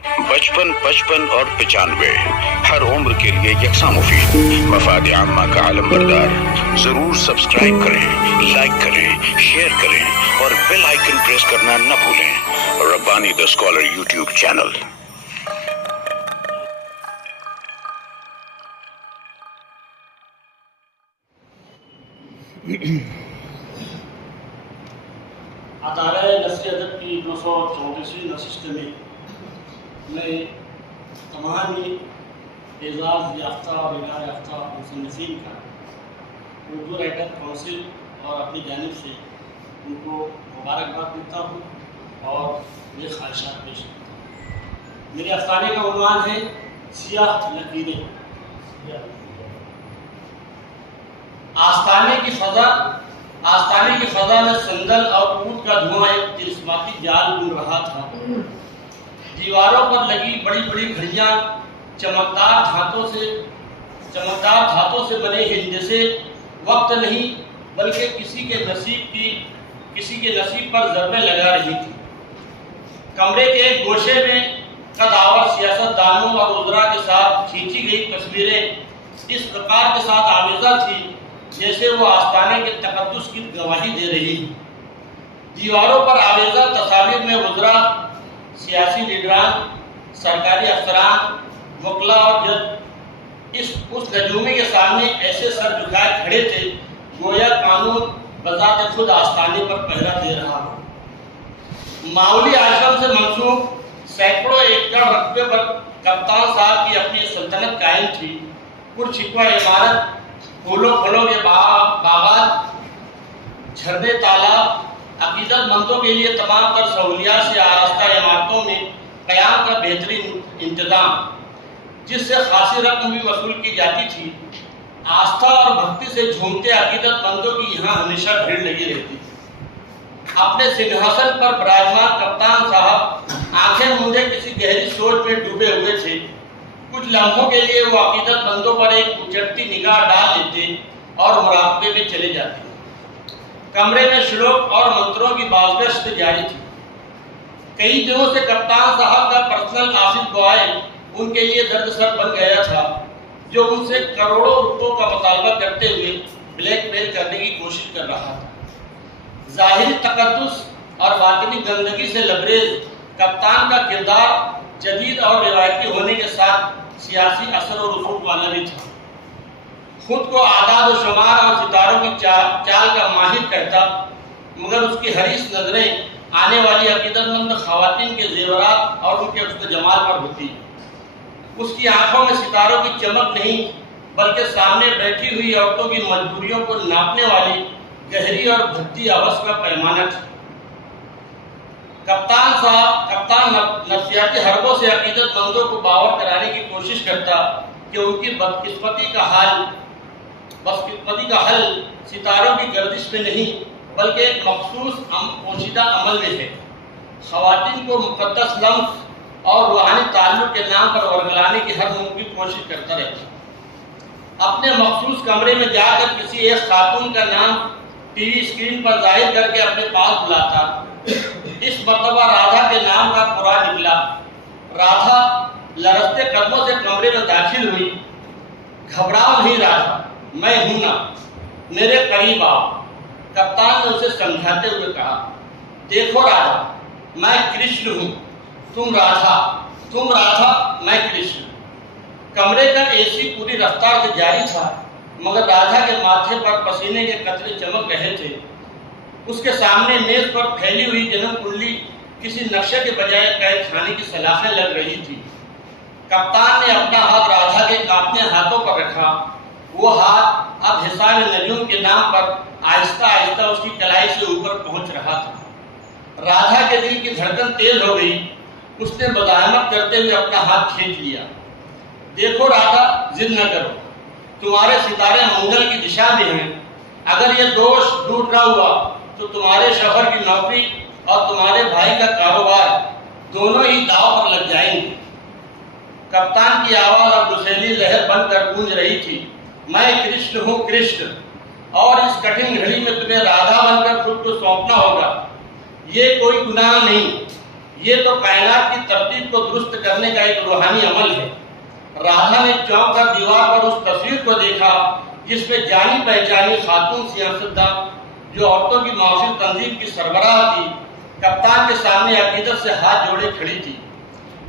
55, 55 और 95 हर उम्र के लिए यकसा मुफीद। मफाद आम्मा का आलम बरदार। जरूर सब्सक्राइब करें, लाइक करें, शेयर करें और बेल आइकन प्रेस करना न भूलें। Rabbani the scholar YouTube channel. अदारे नस्ल अदब की 234वीं नशिस्त में मैं तमाम एजाज़ याफ्ता और इनाम याफ्ता मुसन्निफ़ीन का उर्दू राइटर काउंसिल और अपनी जानिब से उनको मुबारकबाद देता हूँ और ये ख्वाहिशात पेश करता हूँ। मेरे अफसाने का उन्वान है सियाह लकीरें। आस्ताने की फ़ज़ा में संदल और ऊँट का धुआं एक तिलिस्माती जाल बुन रहा था। दीवारों पर लगी बड़ी बड़ी घड़ियां चमकदार धातों से बने हैं, जैसे वक्त नहीं बल्कि किसी के नसीब पर ज़रबें लगा रही थी। कमरे के एक गोशे में कदावर सियासतदानों और उज़रा के साथ खींची गई तस्वीरें इस प्रकार के साथ आमेज़ा थी जैसे वो आस्ताने के तकद्दुस की गवाही दे रही। दीवारों पर आवेज़ा तस्वीर में उज़रा, सियासी लीडरान, सरकारी अफसरान, वकला और जज उस नजूमे के सामने ऐसे सर झुकाए खड़े थे गोया कानून बजाते खुद आस्ताने पर पहरा दे रहा हो। मामूली आश्रम से मंसूब सैकड़ों एकड़ रकबे पर कप्तान साहब की अपनी सल्तनत कायम थी। पुरछिपा इमारत, फूलों फलों के बागात, झरने, तालाब, अकीदतमंदों के लिए तमाम तर सहूलियात से आरास्ता इमारतों में क़याम का बेहतरीन इंतजाम, जिससे खासी रकम भी वसूल की जाती थी। आस्था और भक्ति से झूमते अकीदतमंदों की यहाँ हमेशा भीड़ लगी रहती। अपने सिंहासन पर विराजमान कप्तान साहब आंखें मूंदे किसी गहरी सोच में डूबे हुए थे। कुछ लम्हों के लिए वो अकीदतमंदों पर एक उचटती निगाह डाल देते और मुराकबे में चले जाते। कमरे में श्लोक और मंत्रों की बाज़गश्त जारी थी। कई दिनों से कप्तान साहब का पर्सनल आसिफ बॉय उनके लिए दर्दसर बन गया था, जो उनसे करोड़ों रुपयों का मुतालबा करते हुए ब्लैकमेल करने की कोशिश कर रहा था। ज़ाहिरी तकद्दुस और बातिनी गंदगी से लबरेज कप्तान का किरदार जदीद और रिवायती होने के साथ सियासी असर और रसूख वाला भी था। खुद को आदाद व शुमार और सितारों की चाल का माहिर कहता, मगर उसकी हरीस नजरें आने वाली अकीदतमंद खवातीन के जेवरात और उनके हुस्न जमाल पर होती। उसकी आंखों में सितारों की चमक नहीं बल्कि सामने बैठी हुई औरतों की मजबूरियों को नापने वाली गहरी और भद्दी हवस का पैमाना था। कप्तान नफ्सियाती हरबों से अकीदतमंदों को बावर कराने की कोशिश करता कि उनकी बदकिस्मती का हल सितारों की गर्दिश में नहीं बल्कि एक मखसूस पोशीदा अमल में है। खवातीन को मुक़द्दस लम्स और रूहानी ताल्लुक़ के नाम पर वर्गलाने की हर मुमकिन कोशिश करता रहता। अपने मखसूस कमरे में जाकर किसी एक खातून का नाम टीवी स्क्रीन पर जाहिर करके अपने पास बुलाता। इस मर्तबा राधा के नाम का कुरान निकला। राधा लरजते कदमों से कमरे में दाखिल हुई। घबराओ नहीं राधा, मैं हूं ना, मेरे करीब आओ। कप्तान ने उसे समझाते हुए कहा, देखो राधा, मैं कृष्ण हूं, तुम राधा, मैं कृष्ण। कमरे का एसी पूरी रफ्तार से जारी था, मगर राधा के माथे पर पसीने के कतरे चमक रहे थे। उसके सामने मेज पर फैली हुई जन्म कुंडली किसी नक्शे के बजाय कैद खाने की सलाखें लग रही थी। कप्तान ने अपना हाथ राधा के कांपते हाथों पर रखा। वो हाथ अब हिसाब नजूम के नाम पर आहिस्ता आहिस्ता उसकी कलाई से ऊपर पहुंच रहा था। राधा के दिल की धड़कन तेज हो गई। उसने बदाहमत करते हुए अपना हाथ खींच लिया। देखो राधा, जिद न करो, तुम्हारे सितारे मंगल की दिशा में हैं। अगर ये दोष दूर न हुआ तो तुम्हारे शौहर की नौकरी और तुम्हारे भाई का कारोबार दोनों ही दांव पर लग जाएंगे। कप्तान की आवाज अब दुसेली लहर बनकर गूंज रही थी। मैं कृष्ण हूँ, कृष्ण, और इस कठिन घड़ी में तुम्हें राधा बनकर खुद को सौंपना होगा। ये कोई गुनाह नहीं, ये तो कायनात की तरतीब को दुरुस्त करने का एक रूहानी अमल है। राधा ने चौंक कर दीवार पर उस तस्वीर को देखा जिसमें जानी पहचानी खातून सियासतदान जो औरतों की माफिल तंजीम की सरबराह थी, कप्तान के सामने अकीदत से हाथ जोड़े खड़ी थी।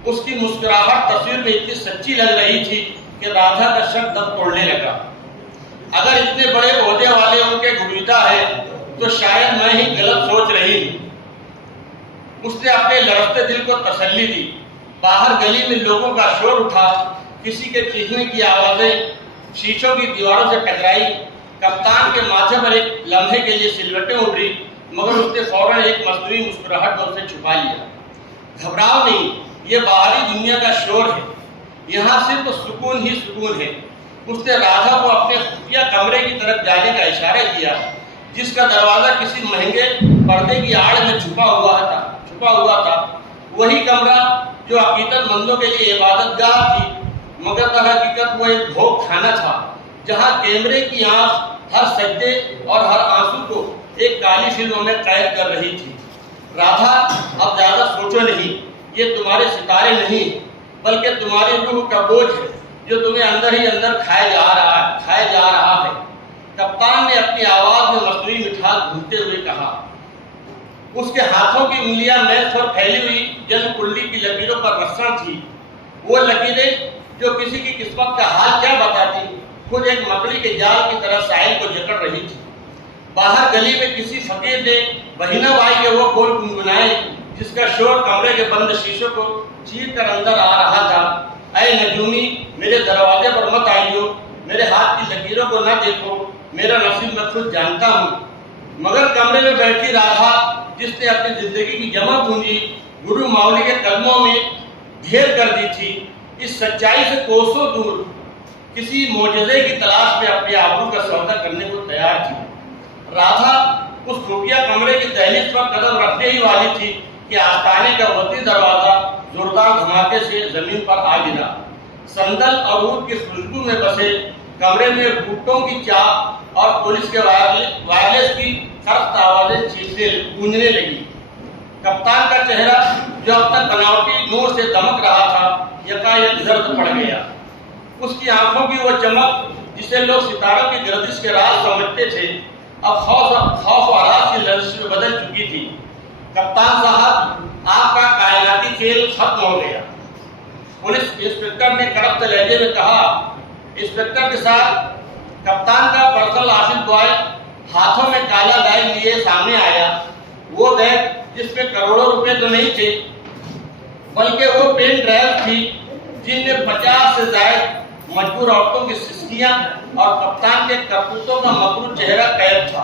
उसकी मुस्कुराहट तस्वीर में इतनी सच्ची लग रही थी कि राधा का शक दम तोड़ने लगा। अगर इतने बड़े ओहदे वाले उनके गुरीदा है तो शायद मैं ही गलत सोच रही हूँ। उसने अपने लड़ते दिल को तसल्ली दी। बाहर गली में लोगों का शोर उठा, किसी के चीखने की आवाजें शीशों की दीवारों से टकराई। कप्तान के माथे पर एक लम्हे के लिए सिलवटें उभरी, मगर उसने फौरन एक मसनूई मुस्कुराहट में उसे छुपा लिया। घबराओ नहीं, ये बाहरी दुनिया का शोर है, यहाँ सिर्फ सुकून ही सुकून है। उसने राधा को अपने खुफिया कमरे की तरफ जाने का इशारा किया, जिसका दरवाजा किसी महंगे पर्दे की आड़ में छुपा हुआ था। वही कमरा जो अकीदतमंदों के लिए इबादतगाह थी, मगर दरहकीकत वो एक भोग खाना था, जहाँ कैमरे की आंख हर सजदे और हर आंसू को एक काली फिल्म में कैद कर रही थी। राधा, अब ज्यादा सोचो नहीं, ये तुम्हारे सितारे नहीं बल्कि तुम्हारी रूह का बोझ है जो तुम्हें अंदर ही अंदर खाए जा रहा है। कप्तान ने अपनी आवाज में मसनूई मिठास घूमते हुए कहा। उसके हाथों की उंगलियां मैस और फैली हुई जन्म कुंडली की लकीरों पर रस्सा थी। वो लकीरें जो किसी की किस्मत का हाल क्या बताती, खुद एक मकड़ी के जाल की तरह साहिल को जकड़ रही थी। बाहर गली में किसी फकीर ने बहिना बाई के वो बोल गुनगुनाए, जिसका शोर कमरे के बंद शीशों को चीर कर अंदर आ रहा था। ऐ नजूमी, मेरे दरवाजे पर मत आइयो, मेरे हाथ की लकीरों को न देखो, मेरा नसीब मैं खुद जानता हूँ। मगर कमरे में बैठी राधा, जिसने अपनी जिंदगी की जमा पूंजी गुरु मौली के कदमों में ढेर कर दी थी, इस सच्चाई से कोसों दूर किसी मोजज़े की तलाश में अपने आबरू का सौदा करने को तैयार थी। राधा उस खुफिया कमरे की दहलीज पर कदम रखने ही वाली थी कि आस्ताने का वती दरवाजा जोरदार धमाके से जमीन पर आ गिरा। संदल और ऊद की खुशबू में बसे कमरे में बूटों की चाप और पुलिस के वायरलेस की सख्त आवाजें गूंजने लगी। कप्तान का चेहरा, जो अब तक बनावटी नूर से दमक रहा था, यकायक जर्द पड़ गया। उसकी आंखों की वो चमक, जिसे लोग सितारों की गर्दिश के राज समझते थे, अब खौफ और राज की लर्जिश में बदल चुकी थी। कप्तान साहब, आपका कायनाती खेल खत्म हो गया। पुलिस इंस्पेक्टर ने कड़क लहजे में कहा। इंस्पेक्टर के साथ कप्तान का पर्सनल ऑफिस बॉय हाथों में काला बैग लिए सामने आया। वो बैग जिसमें करोड़ों रुपए तो नहीं थे, बल्कि वो पेन ड्राइव थी जिनमें 50 से ज्यादा मजबूर औरतों की सिस्कियां और कप्तान के करतूतों का मकरूर चेहरा कैद था।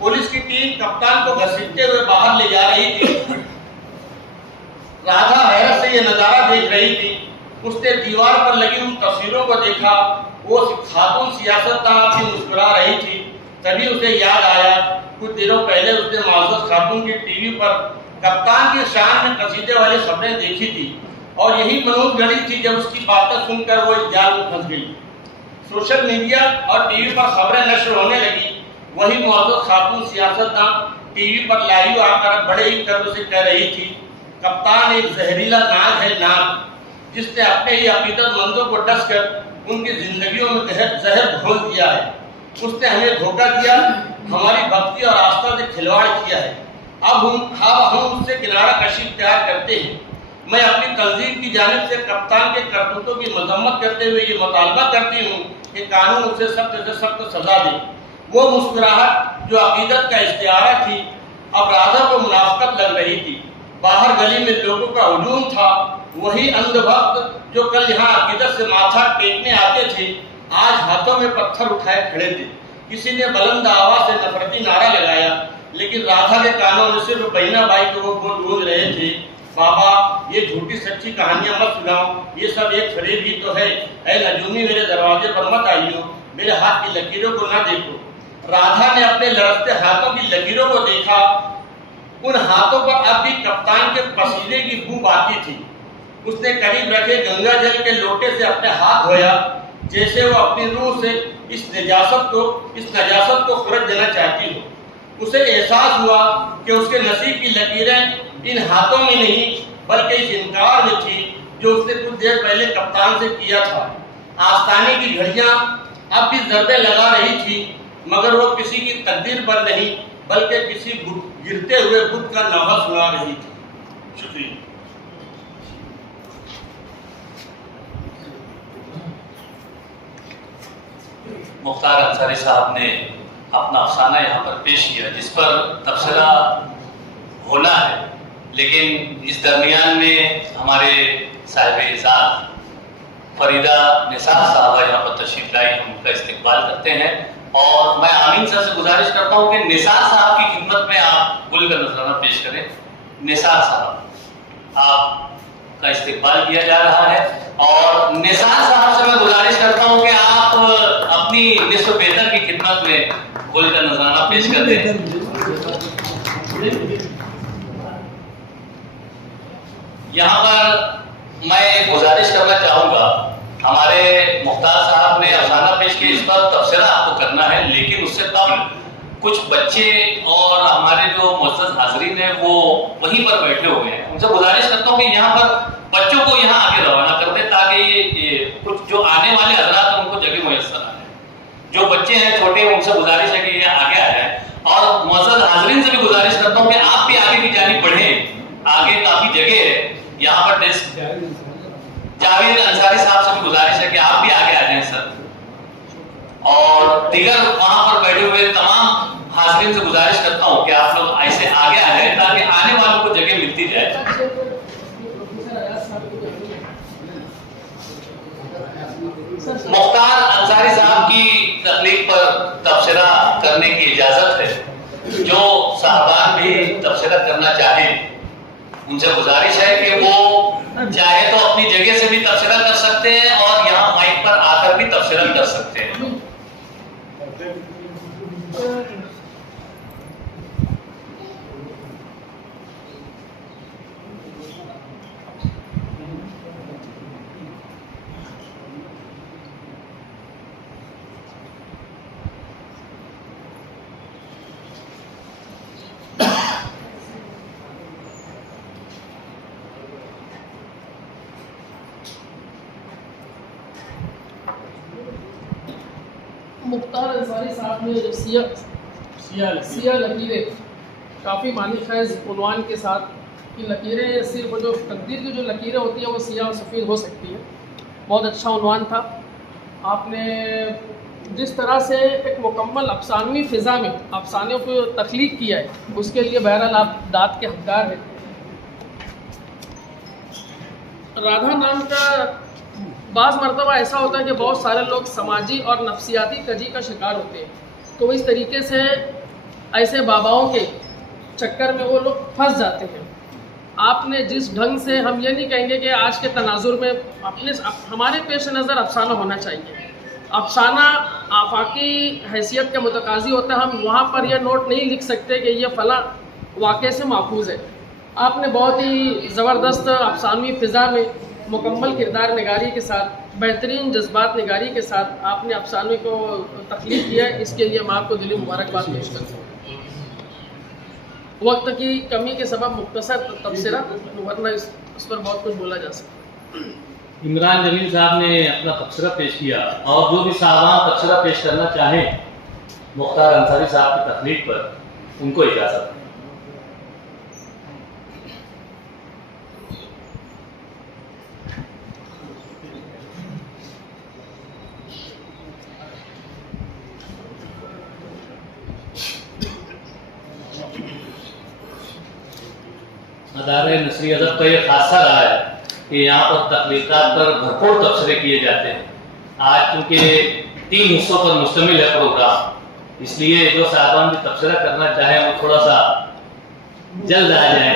पुलिस की टीम कप्तान को घसीटते हुए बाहर ले जा रही थी। राधा हैरत से यह नजारा देख रही थी। उसने दीवार पर लगी उन तस्वीरों को देखा। वो खातून सियासतदान की मुस्कुरा रही थी। तभी उसे याद आया, कुछ दिनों पहले उसने माजूद खातून की टीवी पर कप्तान के शान में कसीदे वाली खबरें देखी थी, और यही मनोज घड़ी थी जब उसकी बातें सुनकर वो इस जाल में फंस गई। सोशल मीडिया और टीवी पर खबरें नष्ट होने लगी। वही मौजूद खातून सियासतदान टीवी पर लाइव आकर बड़े ही कर्व से कह रही थी, कप्तान एक जहरीला नाग है, नाग जिसने अपने ही अकीदतमंदों को डसकर उनकी जिंदगियों में जहर घोल दिया है। उसने हमें धोखा दिया, हमारी भक्ति और आस्था से खिलवाड़ किया है। अब हम उससे किनारा कशी तैयार करते हैं। मैं अपनी तंजीम की जानिब से कप्तान के करतूतों की मजम्मत करते हुए ये मुतालबा करती हूँ कि कानून उसे सख्त से सख्त सजा दे। वो मुस्कुराहट जो अकीदत का इश्तिहारा थी, अब राधा को मुनाफिकत लग रही थी। बाहर गली में लोगों का हुजूम था। वही अंधभक्त जो कल यहाँ अकीदत से माथा टेकने आते थे, आज हाथों में पत्थर उठाए खड़े थे। किसी ने बुलंद आवाज से नफरती नारा लगाया, लेकिन राधा के कानों में सिर्फ बहिना बाई को वो बोल गूंज रहे थे, बाबा ये झूठी सच्ची कहानियां मत सुनाओ, ये सब एक फरेब ही तो है। ऐ नजूमी, मेरे दरवाजे पर मत आइयो, मेरे हाथ की लकीरों को ना देखो। राधा ने अपने लड़कते हाथों की लकीरों को देखा। उन हाथों पर अब भी कप्तान के पसीने की बू आती थी। उसने करीब रखे गंगा जल के लोटे से अपने हाथ धोया, जैसे वो अपनी रूह से इस नजासत को खुरच देना चाहती हो। उसे एहसास हुआ कि उसके नसीब की लकीरें इन हाथों में नहीं बल्कि इस इनकार में थी जो उसने कुछ देर पहले कप्तान से किया था। आस्ताने की घड़ियां अब भी ज़रबे लगा रही थी, मगर वो किसी की तकदीर पर नहीं बल्कि किसी गिरते हुए बुत का नवा सुना रही थी। शुक्रिया। मुख्तार अंसारी साहब ने अपना अफसाना यहाँ पर पेश किया जिस पर तबसरा होना है, लेकिन इस दरमियान में हमारे साहिब-ए-इज़ाज़ फरीदा निसार साहबा यहाँ पर तशरीफ लाई, हम उनका इस्तकबाल करते हैं। और मैं आमीन सर से गुजारिश करता हूँ कि निसार साहब की खिदमत में आप गुल का नजराना पेश करें। निसार साहब, आपका इस्तकबाल किया जा रहा है और निसार साहब से मैं गुजारिश करता हूँ कि आप अपनी निस्फ़ बेहतर की खिदमत में गुल का नजराना पेश कर दें। यहाँ पर मैं गुजारिश करना चाहूँगा, हमारे मुख्तार साहब ने अफसाना पेश किया, इस पर तबसरा आपको करना है, लेकिन उससे कबल कुछ बच्चे और हमारे जो मुअज़्ज़ज़ हाज़रीन हैं वो वहीं पर बैठे हुए हैं। उनसे गुजारिश करता हूँ कि यहाँ पर बच्चों को यहाँ आगे रवाना कर दें ताकि ये कुछ जो आने वाले हज़रात उनको जगह मुयस्सर आ जाए। जो बच्चे हैं छोटे, उनसे गुजारिश है कि ये आगे आ जाए। और मुअज़्ज़ज़ हाज़रीन से भी गुजारिश करता हूँ कि आप भी आगे की जानिब बढ़ें, आगे काफ़ी जगह है। यहाँ पर डेस्क जावेद अंसारी साहब से भी गुजारिश है कि आप भी आगे आ जाएं सर, और दीगर वहां पर बैठे हुए तमाम हाज़रीन से गुजारिश करता हूं कि आप लोग ऐसे आगे आ जाएं ताकि आने वालों को जगह मिलती जाए। मुख्तार अंसारी साहब की तकलीफ पर तबसरा करने की इजाजत है। जो साहबान भी तबसरा करना चाहें उनसे गुजारिश है कि वो चाहे तो अपनी जगह से भी तबसरा कर सकते हैं और यहाँ माइक पर आकर भी तबसरा कर सकते हैं। मुख्तार अंसारी साहब ने जो सिया लकीरें काफ़ी मानी खैज़ उन्वान के साथ कि लकीरें सिर्फ जो तकदीर की जो लकीरें होती हैं वो सिया और सफ़ेद हो सकती है, बहुत अच्छा उन्वान था। आपने जिस तरह से एक मुकम्मल अफसानवी फ़िज़ा में अफसानों को तख्लीक किया है उसके लिए बहरहाल आप दाद के हकदार हैं। राधा नाम का बाज़ मरतबा ऐसा होता है कि बहुत सारे लोग समाजी और नफ्सियाती कजी का शिकार होते हैं, तो इस तरीके से ऐसे बाबाओं के चक्कर में वो लोग फंस जाते हैं। आपने जिस ढंग से, हम ये नहीं कहेंगे कि आज के तनाजुर में हमारे पेश नज़र अफसाना होना चाहिए। अफसाना आफाकी हैसियत के मुतकाज़ी होता है, हम वहाँ पर यह नोट नहीं लिख सकते कि यह फ़ला वाक़े से माखूज़ है। आपने बहुत ही ज़बरदस्त अफसानवी फ़िज़ा में मुकम्मल किरदार निगारी के साथ, बेहतरीन जज्बात निगारी के साथ आपने अफसाने को तख्लीक किया है, इसके लिए मैं आपको दिली मुबारकबाद पेश करता हूँ। वक्त की कमी के सबब मुख्तसर तबसरा, वरना इस पर बहुत कुछ बोला जा सकता है। इमरान जमील साहब ने अपना तबसरा पेश किया और जो भी साहबान तबसरा पेश करना चाहें मुख्तार अंसारी साहब की तकलीफ पर, उनको इजाज़त। अदारे नसरी अदब का ये खासा रहा है कि यहाँ पर तख्लीक़ात पर भरपूर तबसरे किए जाते हैं। आज चूँकि 3 हिस्सों पर मुश्तमिल है प्रोग्राम, इसलिए जो साहबान भी तबसरा करना चाहें वो थोड़ा सा जल्द आ जाए।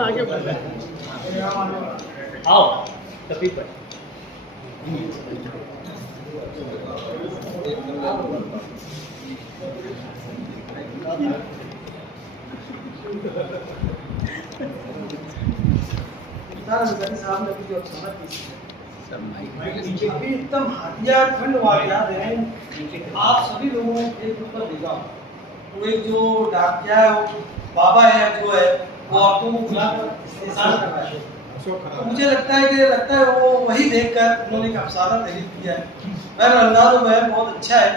आगे बढ़ आओ कभी पर साहब ने जो अफसाना एकदम हटिया खंड वाक़यात हैं, आप सभी लोगों ने फेसबुक पर देखा वो एक जो डाकिया है, वो बाबा है जो है, वो औरतों को बुलाकर एहसान कर रहा है। तो मुझे लगता है वो वही देखकर उन्होंने एक अफसाना तहरीर किया है। मेरा अंदाज में बहुत अच्छा है।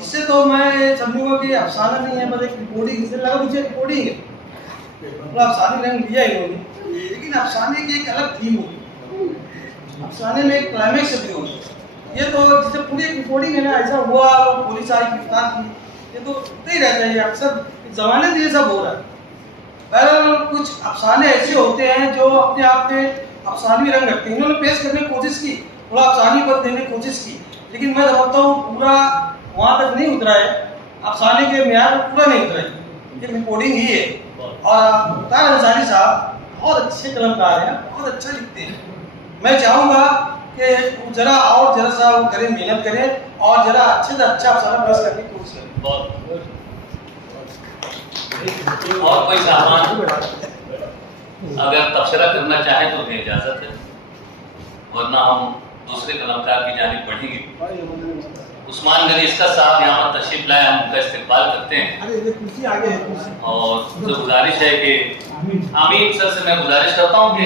इससे तो मैं समझूंगा कि अफसाना नहीं है, बस एक रिपोर्टिंग, इससे लगा मुझे रिपोर्टिंग है, थोड़ा अफसानी रंग लिया इन्होंने, लेकिन अफसाने की एक अलग थीम होगी, अफसाने में एक क्लाइमेक्स भी होगी। ये तो जैसे पूरी रिपोर्टिंग है ना, ऐसा हुआ पुलिस आई गिरफ्तार की, ये तो होता ही रहता है, ये अक्सर जमाने से ये सब हो रहा है। बहरहाल कुछ अफसाने ऐसे होते हैं जो अपने आप में अफसानी रंग रखते हैं। इन्होंने पेश करने की कोशिश की, थोड़ा अफसानी पद देने की कोशिश की, लेकिन मैं समझता हूँ पूरा वहाँ तक नहीं उतरा है, अफसाने के म्यार पर पूरा नहीं उतरा है, ये रिपोर्टिंग ही है। और मुख्तार अंसारी साहब बहुत अच्छे कलमकार हैं, बहुत अच्छा लिखते हैं। मैं चाहूँगा कि जरा सा वो करें, मेहनत करें और जरा अच्छे से अच्छा अफसाना पेश करने की कोशिश करें। और कोई सामान अगर तबसरा करना चाहे तो इजाजत है, वरना हम दूसरे कलाकार की जानिब बढ़ेंगे। उस्मान गनी इसका साहब यहाँ पर तशरीफ लाए, हम उनका इस्तेमाल करते हैं और जो गुजारिश है कि आमीन सर से मैं गुजारिश करता हूँ कि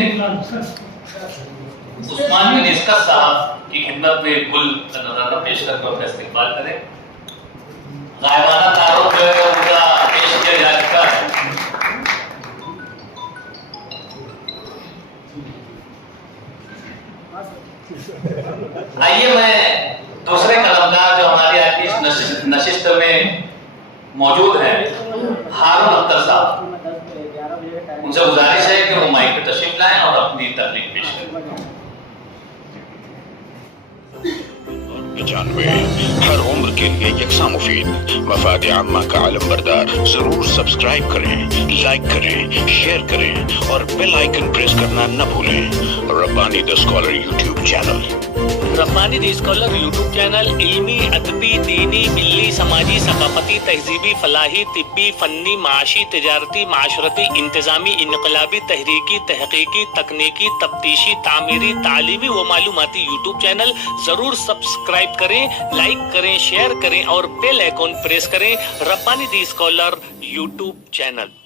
उस्मान गनी इसका साहब की खिदमत में गुल का नजराना पेश करके उनका इस्तेमाल करें। गायबाना तारुफ जो है उनका पेश किया जा चुका है। आइए मैं दूसरे कलमकार जो हमारी आज की इस नशिस्त में मौजूद हैं, हारून अख्तर साहब, उनसे गुजारिश है कि वो माइक पे तशरीफ लाएं और अपनी तकलीफ पेश करें। 95 हर उम्र के लिए यकसा मुफीद, मफाद आम्मा का आलम बरदार। जरूर सब्सक्राइब करें, लाइक करें, शेयर करें और बेल आइकन प्रेस करना न भूलें। Rabbani the scholar YouTube channel. Rabbani the scholar YouTube channel इल्मी, अदबी, दीनी, मिल्ली, समाजी, सकाफती, तहजीबी, फलाही, तिब्बी, फन्नी, माशी, तिजारती, माशरती, इंतजामी, इनकलाबी, तहरीकी, तहकीकी, तकनीकी, तफ्तीशी, तामीरी, तालीमी व मालूमाती यूट्यूब चैनल। जरूर सब्सक्राइब करें, लाइक करें, शेयर करें और बेल आइकॉन प्रेस करें। Rabbani the scholar YouTube channel.